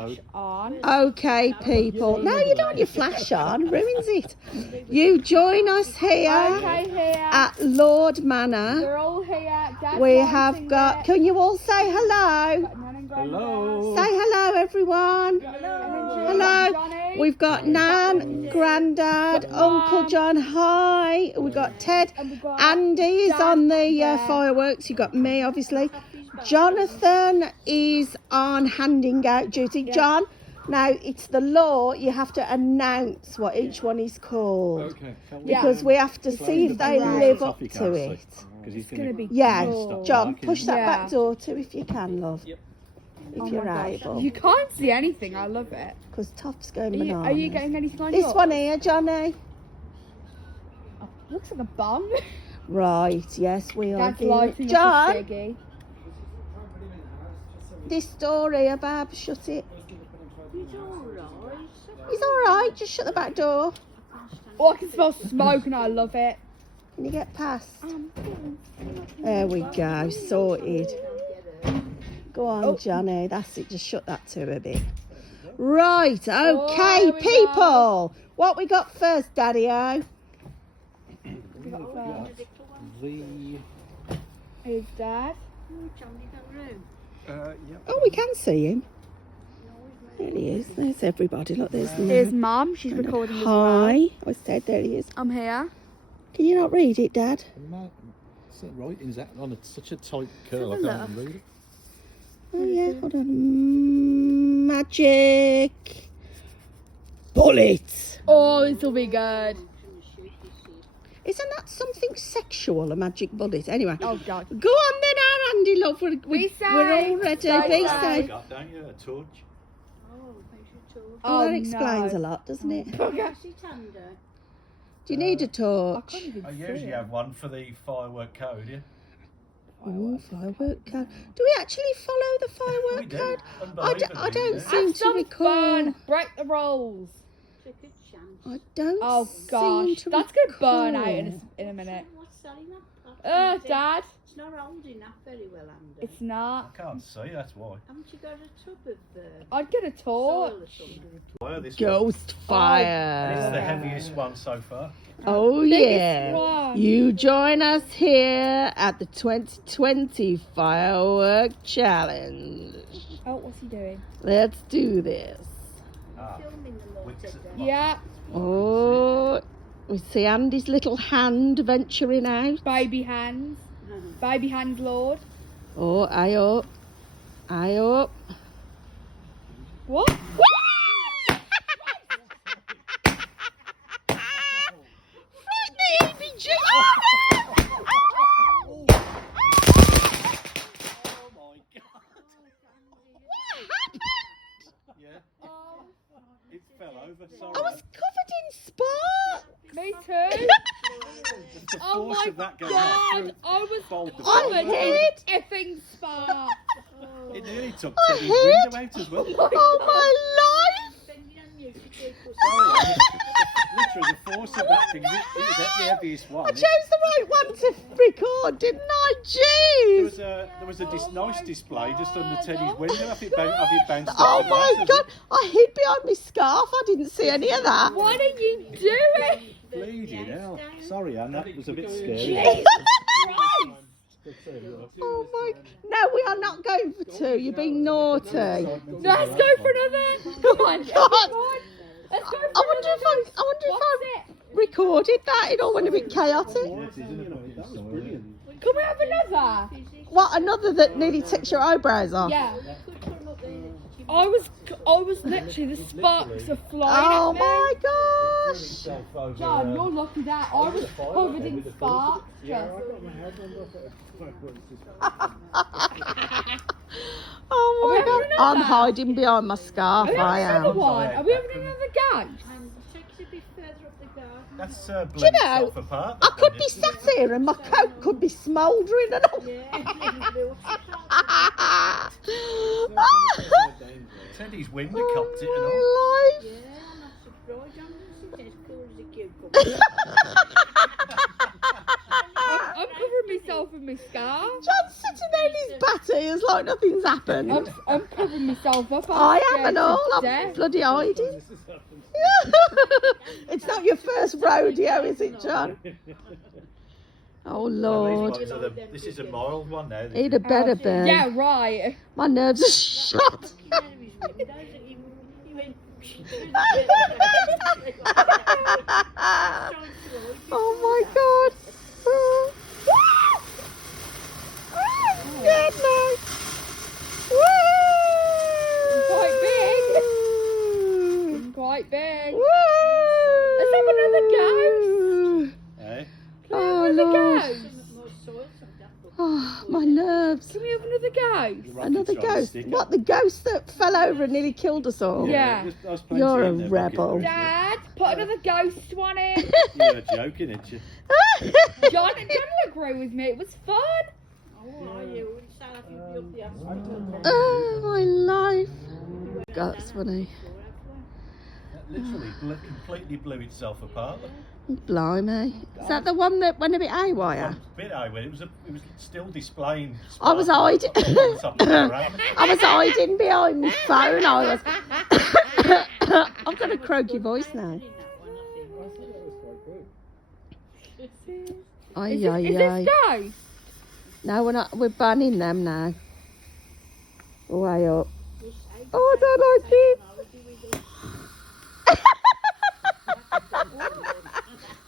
flash on. Okay, people. No, you don't want your flash on. Ruins it. You join us here at Lord Manor. We're all here. Dad's We lighting have got... it. Can you all say hello? Got Nan and Granddad. Hello. Say hello, everyone. Hello. Johnny. We've got Nan, Grandad, Uncle John. Hi. We've got Ted. And we've got Andy is Dad on the there. fireworks. You've got me, obviously. Jonathan is on handing out duty. Yeah. John, now it's the law. You have to announce what each one is called. Okay. Because we have to see if they live up to it. It's going to be Yeah, cool. John, push that Yeah. back door too if you can, love. If Oh you're my gosh. able. You can't see anything. I love it. Because Top's going Are you bananas. getting anything on This yours? one here, Johnny. Oh, looks like a bomb. Right, yes, we are. Dad's doing lighting it. up John, a ciggy. this door here, Bab, shut it. He's alright, just shut the back door. Oh, I can smell smoke and I love it. Can you get past? There we go, sorted. Go on, Johnny, that's it, just shut that to a bit. Right, okay, there we people. What we got first, Daddy-O? Is Dad? Oh, we can see him. There he is. There's everybody. Look, there's Here's Mum. She's recording as well. Hi. I said, there he is. I'm here. Can you not read it, Dad? Is that right? Is that on such a tight curl? I can't even read it. Oh, yeah. Hold on. Magic bullet. Oh, this will be good. Isn't that something sexual, a magic bullet? Anyway. Oh, God. Go on then, our Andy, love. We're all ready. Stay Be safe. safe. Got, don't you? A torch. Oh, that no. explains a lot, doesn't it? Okay. Do you need a I torch? can't even I see usually it. have one for the firework code, yeah? Oh, firework code. Do we actually follow the firework We do. code? I Unbelievably, don't yeah. seem Have to some recall. fun. Break the rules. I don't Oh, seem gosh. to That's going to burn out recall. in a minute. Dad. Dad. It's not old enough very well under. It's not. I can't see, that's why. Haven't you got a tub of I'd get a soil torch. or something? Fire this one. Ghost And it's the fire. heaviest one so far. Oh, Biggest yeah. one. You join us here at the 2020 Firework Challenge. Oh, what's he doing? Let's do this. Ah, Filming them all wicks today. it. Yeah. Oh, we see Andy's little hand venturing out. Baby hands. Baby hands, Lord. Oh, eye up. Eye up. What? Frighten the EBG. Oh my god. What happened? Yeah. It fell over, I sorry. was covered in sparks. Me too. The Oh force my of that going God. up I was bowled the I covered hit. in effing spark. It nearly took I Teddy's hit. window out as well. Oh, my life. Depending on you, to take us. Sorry, literally the force of that thing, it was the heaviest one. I chose the right one to record, didn't I? Jeez. There was a nice display just under Teddy's window. I think it bounced off Oh the my glass. God. I hid behind my scarf. I didn't see any of that. Why did you do it? Bleeding hell. Sorry, Anne, that was a bit scary. Jesus Christ. Oh my. No, we are not going for two. You're being naughty. Let's go for another. Come on. God. Come on. Let's go for I wonder if I What's it? recorded that. It all went a bit chaotic. Can we have another? What, another that nearly takes your eyebrows off? Yeah. I was literally, the sparks are flying Oh at me. my gosh. John, you're lucky that I was covered in sparks. Oh my Are we God. having I'm another? hiding behind my scarf. Are we I having another am. one? Are we having another ghost? Take us a bit further up the garden. That's Do you blend know, itself apart. I could be sat here and my coat could be smouldering and all. Teddy's window copped it and all. Oh, my life. Yeah, I'm not surprised. I'm not as cool as a cucumber. I'm covering myself with my scarf. John's sitting there in his batty as like nothing's happened. I'm covering myself up. I am scared and to all. I'm death. bloody hiding. It's not your first rodeo, is it, John? Oh, Lord. This is a mild one now. He'd have better be. Yeah, right. My nerves are shot. Oh, my God. Oh. Yeah, no. Quite Woo! Quite big. Woo! Let's have another ghost. Eh? Oh, Another Lord. ghost. Oh, my nerves. Can we have another ghost? Another ghost. What, the ghost that fell over and nearly killed us all? Yeah. You're a rebel. Dad, put another ghost one in. You were joking, didn't you? John will agree with me. It was fun. Oh, my life. God, that's funny. That literally completely blew itself apart. Blimey. Is that the one that went a bit haywire? Bit over. It was still displaying. I was hiding. Top of the ramp. I was hiding behind my phone. I was. I've got a croaky voice now. Ay, Is ay, this ay. ghost? No, we're not. We're banning them now. Way up. Oh, I don't like it.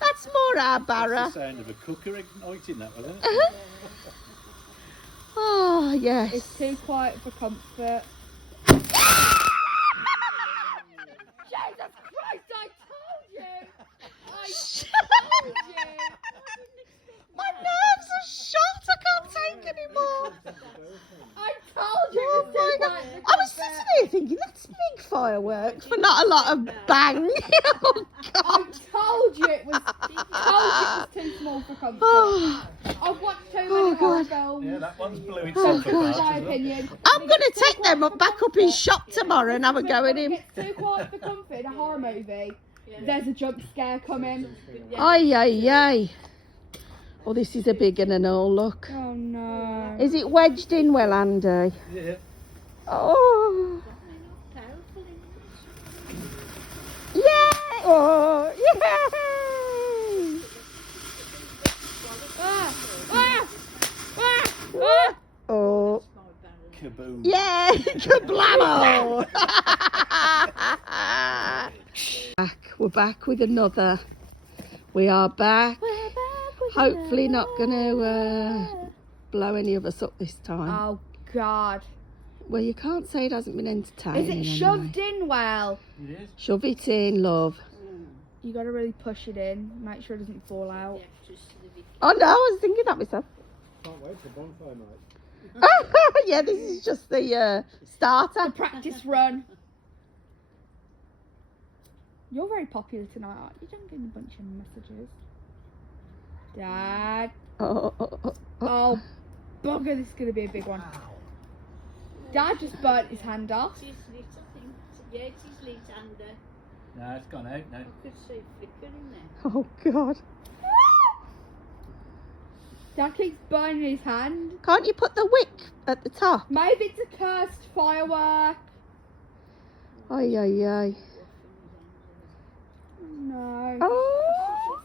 That's more our barra. That's the sound of a cooker igniting that, wasn't it? Oh, yes. It's too quiet for comfort. Jesus Christ, I told you! I told you! My nerves are shot. I can't take anymore. I told you Oh it was my too God. quiet for I was sitting comfort. here thinking, that's big fireworks, but not a lot of bang. Oh, I God. told you it was too small for comfort. Oh, I've watched too many Oh, horror God. films. Yeah, that one's blew Oh, itself God. apart. My as well. opinion. I'm going to take them back up in shop tomorrow and have a go at When him. it gets too quiet for comfort in a horror movie, there's a jump scare coming. Ay, ay, ay. Oh, this is a big one and all, look. Oh no. Is it wedged in well, Andy? Yeah. Oh. Yeah! Oh, yay! Ah! Ah! Ah! Ah! Oh, Kaboom. yeah! Kablamo! We're back with another. We are back. Hopefully not going to blow any of us up this time. Oh God. Well, you can't say it hasn't been entertaining. Is it anyway. shoved in well? It is. Shove it in, love. You gotta really push it in. Make sure it doesn't fall out. Oh no, I was thinking that myself. Can't wait for bonfire night. Yeah, this is just the starter. Practice run. You're very popular tonight, aren't you? Don't get a bunch of messages. Dad. Oh, oh, oh, oh. Oh, bugger, this is gonna be a big one. Dad just burnt his hand off. Yeah, it's his lit under. No, it's gone out now. I could see flicker in there. Oh, God. Dad keeps burning his hand. Can't you put the wick at the top? Maybe it's a cursed firework. Ay, ay, ay. No. Oh.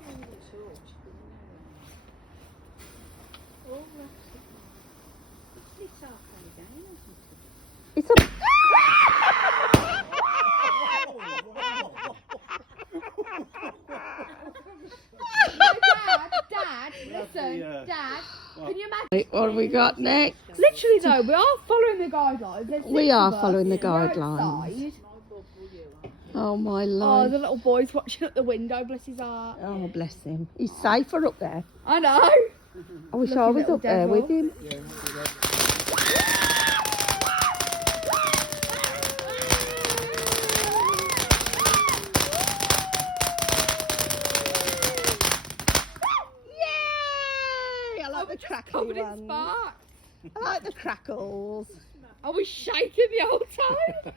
It's halfway down, isn't it? It's a... Dad, listen, Yeah. Dad, can you imagine? Right, what have we got next? Literally though, we are following the guidelines. There's We six are of us. following the We're guidelines. outside. Oh, my Oh, life. the little boy's watching at the window, bless his heart. Oh, bless him. He's safer up there. I know. I wish I Lucky was little up there with devil. him. Yay! I like the crackly Covered in ones. sparks. I like the crackles. I was shaking the whole time.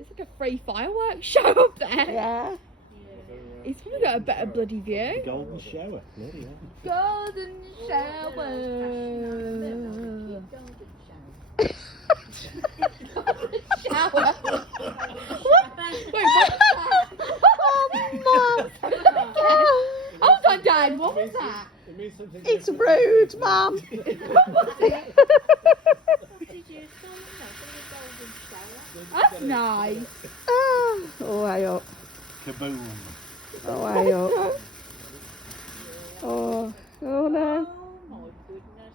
It's like a free fireworks show up there. Yeah. He's probably got a better bloody view. Golden shower. Bloody hell. Golden shower. Shower. Wait, what? Oh, Mum. Hold on, Dad. What was that? It means something It's different. rude, Mum. Did you film that? Golden shower. That's nice. Oh, way up. Kaboom. Oh, way up. Oh, oh no. Oh my goodness.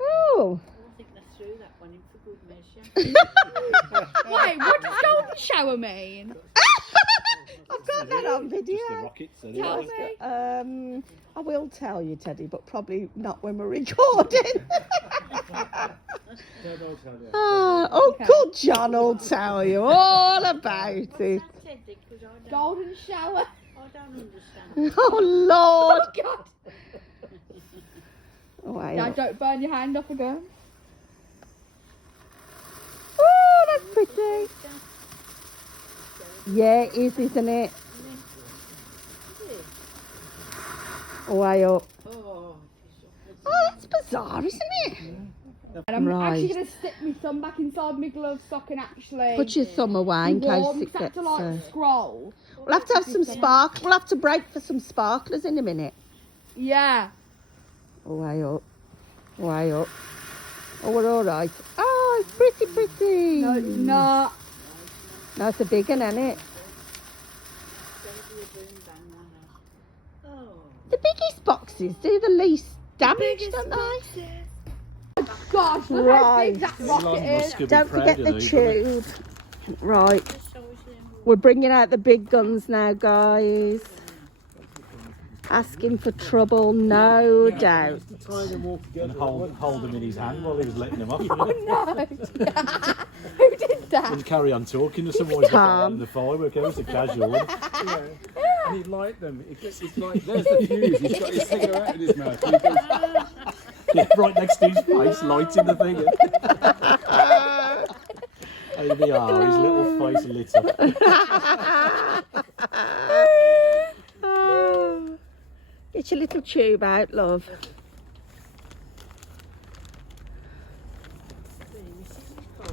Oh. I think they threw that one in for good measure. Wait, what does golden shower mean? I've got that on video. Just the rockets. Tell me. I will tell you, Teddy, but probably not when we're recording. Dad, I'll tell you. Uncle John will tell you all about it. What's that, Teddy? 'Cause I don't, Golden shower. I don't understand. Oh, Lord. Oh, God. Oh, way Dad, up. don't burn your hand off again. Oh, that's pretty. Yeah, it is, isn't it? Way up. Oh, Oh, that's bizarre, isn't it? And I'm actually Right. going to stick my thumb back inside my glove so I can actually... Put your thumb away in case warm, it 'cause I have gets... to like scroll. We'll have to have some spark. We'll have to break for some sparklers in a minute. Yeah. Oh, way up. Way up. Oh, we're all right. Oh, it's pretty, pretty. No, it's not. No, it's a big one, isn't it? oh. The biggest boxes do the least damage, don't they? Gosh, look Right. how big that rocket Elon is. Musk will be Don't proud forget of the these, won't he? tube. Right. Just show us them. We're bringing out the big guns now, guys. Asking for trouble, no doubt. Tie them all together. And hold them in his hand while he was letting them off. Oh, no. Who did that? And carry on talking to someone Tom. in the firework. It was a casual one. Yeah. And he'd light them. It's like, there's the fuse. He's got his cigarette in his mouth. And he goes, Yeah, right next to his face, lighting the thing. ABR, his little face lit up. Oh. Get your little tube out, love.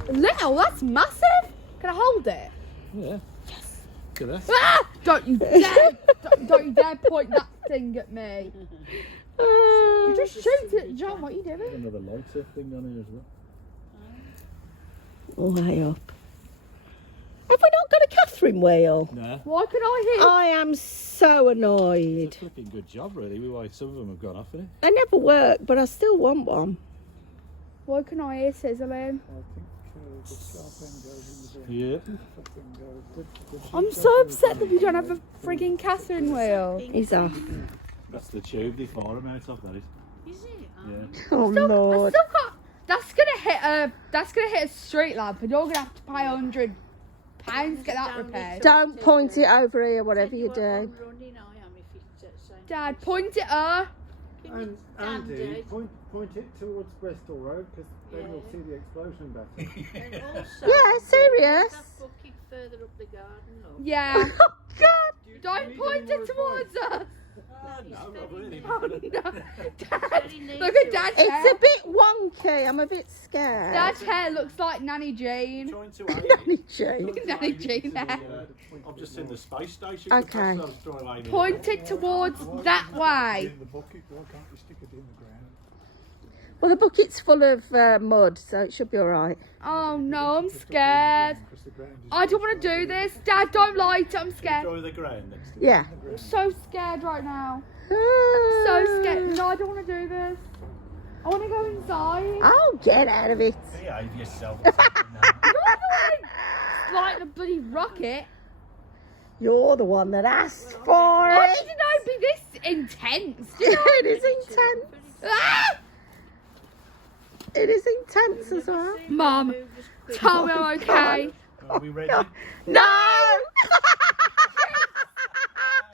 Little, that's massive. Can I hold it? Yeah. Look at that. Ah! Don't you dare! don't you dare point that thing at me. You just shoot it, John. What are you doing? Another lighter thing on here as well. Way up. Have we not got a Catherine wheel? No. Why can I hear? I am so annoyed. It's a flipping good job, really. Why some of them have gone off, isn't it? They never work, but I still want one. Why can I hear sizzling? I think the sharp end goes in the bin. Yeah. Something goes. Good I'm so upset that we don't have a frigging Catherine wheel. He's off. That's the tube they fire him out of, that is. Is it? Yeah. Oh, I Lord. still got. That's gonna hit a street lamp, and you're gonna have to pay £100 to get that repaired. Don't point it over here, whatever you do. Running, I am if it's at St. Dad, point it her. And Andy, point it towards Bristol Road because then Yeah. you'll see the explosion better. And also, Yeah, serious. that bucket further up the garden, look. Yeah. Oh, God. Don't point it towards us. No, not really. Oh no, Dad! Very neat Look at to Dad's It's hair. a bit wonky. I'm a bit scared. Dad's hair looks like Nanny Jane. Trying to aim Nanny it. Jane. Nanny Jane hair. I've just seen the space station. Okay. I was trying to aim it. Point it towards that way. In the bucket, why can't you stick it in the ground? Well, the bucket's full of mud, so it should be all right. Oh no, I'm scared. Because the ground is I don't want to do this. Dad, don't light it. I'm scared. Enjoy the ground next to it. Yeah. I'm so scared right now. So scared. No, I don't want to do this. I want to go inside. Oh, get out of it. Behave yourself. You're the one like the bloody rocket. You're the one that asked for I it. didn't know it'd be this intense. Do you know? It is intense. Ah! It is intense as well. Mum, tell me I'm okay. Are we ready? No!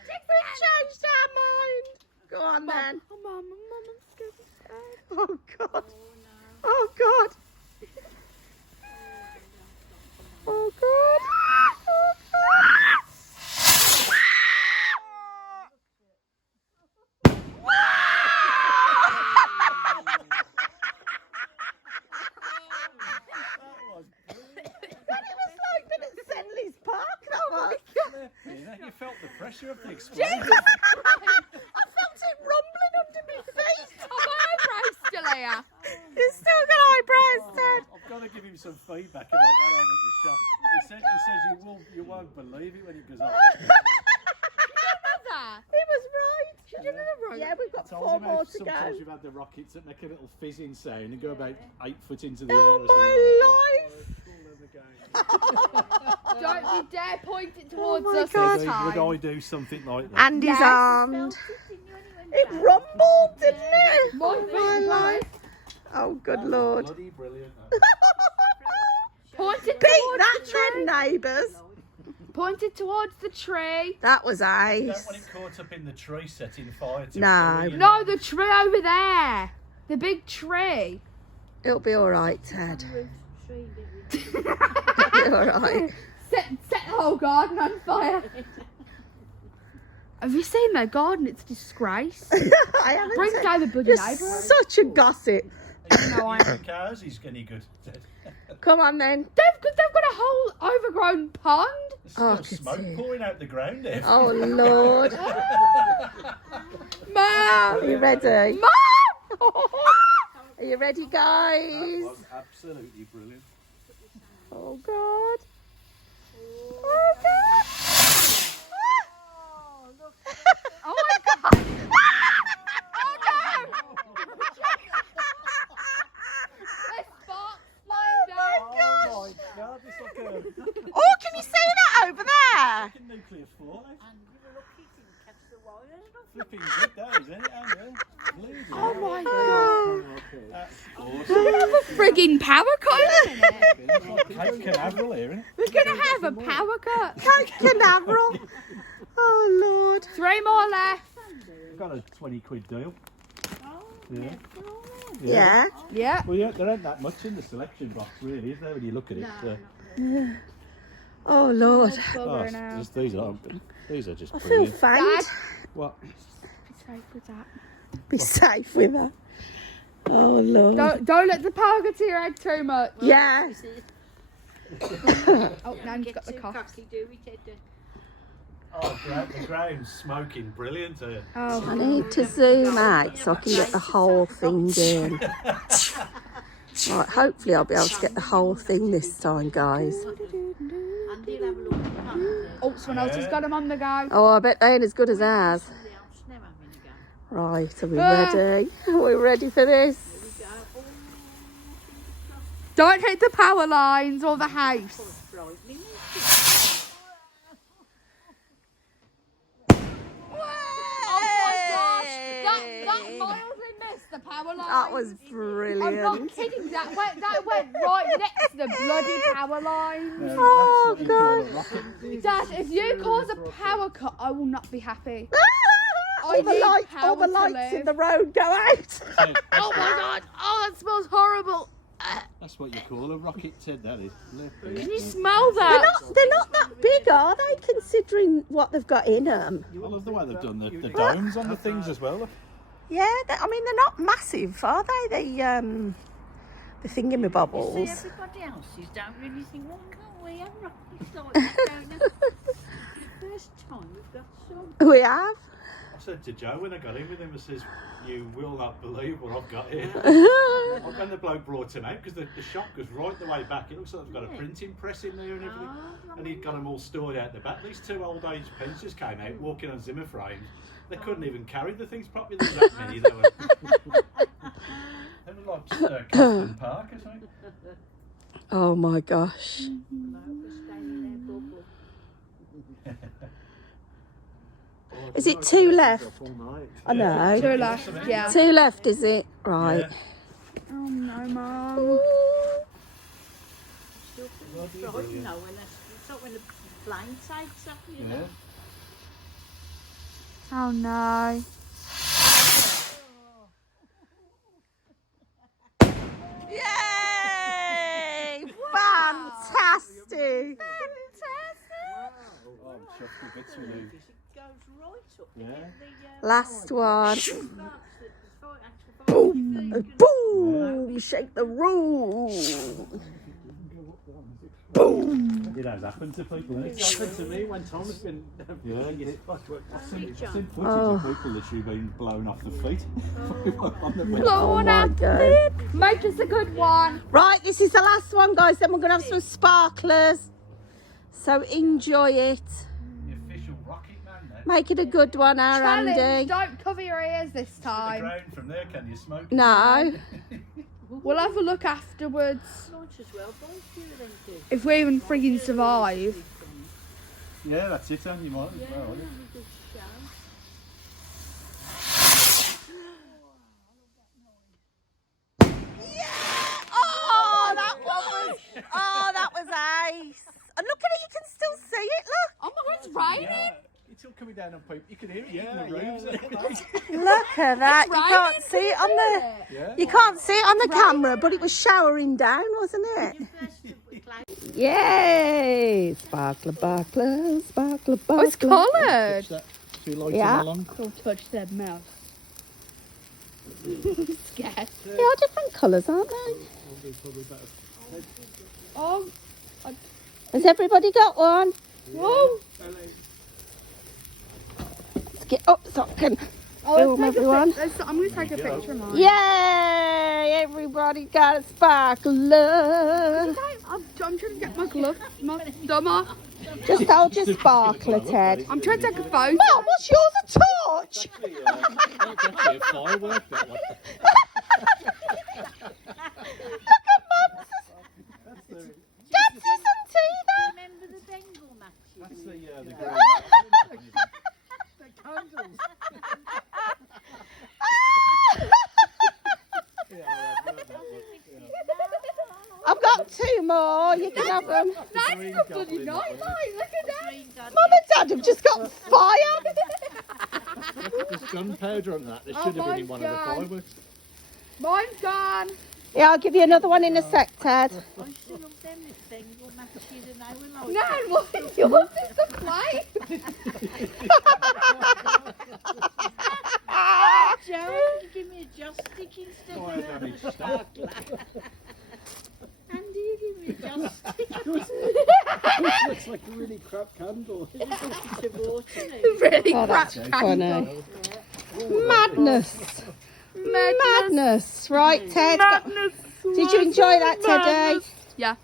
We changed our mind. Go on then. Oh, Mum, I'm scared. Oh God. Oh God. Oh God. Oh God. pressure of the explosion. I felt it rumbling under my feet. Oh, my eyebrow's still here. He's still got eyebrows, Ted. I've got to give him some feedback about that over at the shop. He says you won't believe it when it goes off. He was right. Did you know that right? Yeah, we've got Told 4 him how more to sometimes go. we've had the rockets that make a little fizzing sound and go about 8 foot into the air Oh or something. my life. Don't you dare point it towards my us God. this time. Would I do something like that? And he's Yes. armed. It rumbled, didn't it? My My life. Oh, good Lord. Bloody brilliant. Pointed Beat towards that the then, tree. neighbours. Pointed towards the tree. That was You don't ace. want it caught up in the tree setting fire to No. it, do you? No, the tree over there. The big tree. It'll be all right, Ted. Tree, It'll be all right. Set the whole garden on fire. Have you seen their garden? It's a disgrace. I haven't Bring seen- down the bloody You're neighbour. such a gossip. No, I The cars is any good. Come on then. They've got a whole overgrown pond. There's still Oh, I can smoke see. pouring out the ground there. Oh Lord. Mom! Are you ready? Mom! Are you ready, That guys? was absolutely brilliant. Oh God. Oh God. Oh my God! Oh no! There's sparks flying down. Oh my God, it's like a Oh, can you see that over there? fucking nuclear fallout. And you were lucky to catch the wire. Flipping good that, isn't it? Unreal. Bleeding. Oh my God! Oh, That's awesome. Have a frigging power cut in a minute. It's like Cape Canaveral here, isn't it? We're gonna have a power cut. Cape Canaveral. Oh Lord. 3 more left. Got a 20 quid deal. Yeah. Yeah. Yeah. Well, yeah, there ain't that much in the selection box, really, is there, when you look at it? Oh Lord. Bugger now. These are just I feel brilliant. faint. Dad. What? Be safe with that. Be safe with her. Oh Lord. Don't let the power get to your head too much. Yeah. Oh, now you've Get got the too cough. cocky, do we, Ted? Oh, the ground's smoking brilliant here. Oh, I need to zoom out so I can get the whole thing in. Right, hopefully I'll be able to get the whole thing this time, guys. And you'll have a look at the pond there. oh, someone else has got them on the go. Oh, I bet they ain't as good as ours. Somebody else now having a go. Right, are we ready? Are we ready for this? Here we go. Oh, Don't hit the power lines or the house. frightening. That mildly missed the power line. That was I'm not brilliant. kidding. That went right next to the bloody power line. Oh, That's what you call a rocket. Dad, if you cause a power cut, I will not be happy. All the need lights, power all the to lights live. in the road go out. Oh my God! Oh, that smells horrible. That's what you call a rocket, Ted, that is. Can you smell that? They're not that big, are they? Considering what they've got in them. I love the way they've done the domes on the things as well. Look. Yeah, I mean they're not massive, are they? The See, thingamabobbles. everybody else's don't really think, well, can't we have rockets like that, don't we? First time we've got some. We have. I said to Joe when I got in with him, I says, you will not believe what I've got here. When the bloke brought him out, because the shop goes right the way back, it looks like they've got a printing press in there and everything. And he'd got them all stored out the back. These 2 old age pens just came out walking on Zimmer frames. They couldn't even carry the things properly. There was that many. They were like Captain Park or something. Oh my gosh. No, we're staying in their bubble. Is it 2 left? I know. 2 left. Yeah. 2 left, is it? Right. Yeah. Oh no, Mum. Ooh. Still pretty frightened though when it's like when the plane takes up, you know. Oh no. Yay! Fantastic! Oh, I'm chuffed to bits with you. It goes right up. Yeah. Last one. Boom! Boom! Shake the room. boom. It has happened to people. And it's happened to me when Tom's been. I've seen footage of people literally being blown off the feet. On the bed. Blown my out. God. Make us a good one. Right, this is the last one, guys. Then we're going to have some sparklers. So enjoy it. The official rocket man then. Make it a good one, our Challenge, Andy. don't cover your ears this The time. ground from there, can you smoke? No. We'll have a look afterwards. Launch as well, boys, do it, then, too. If we even freaking survive. Yeah, that's it, and you might as Yeah, well. we'll have a good show. That was ace. And look at it, you can still see it, look. Oh my god, it's raining. Yeah, it's all coming down on people. You can hear it in the rooms. Look at that. You can't see it on the You can't see it on the camera, but it was showering down, wasn't it? Yay! Sparkler, sparkler, sparkler, sparkler. Oh, it's coloured. Yeah. Don't touch their mouth. Scared. They are different colours, aren't they? Oh, Has everybody got one? whoa. Let's get up so I can film everyone. I'm going to take a picture of mine. Yay! Everybody got a sparkler. I'm trying to get my glove, my thumb off. Just hold your sparkler, Ted. I'm trying to take a photo. Mum, what's yours, a torch? That's actually a firework, that one. Look at Mum's. Dad's isn't either. Remember the Bengal matches? That's the Candles. I've got two more. You can have them. That's a bloody night light. Look at that. Mum and Dad have just got fire. There's gunpowder on that. There Oh, should have been in mine's one of the gone. fireworks. Mine's gone. Yeah, I'll give you another one in a sec, Ted. I used to love them with Bengal matches and they were like... No, what? Yours is the plate. Joe, you give me a joystick instead Why of is that a each sparkler. Andy, you give me a joystick. Looks like a really crap candle. To water it. Really Oh, crap that's candle. funny. Madness. Madness. Right, Ted. Madness. Did you enjoy that, Teddy? Yeah.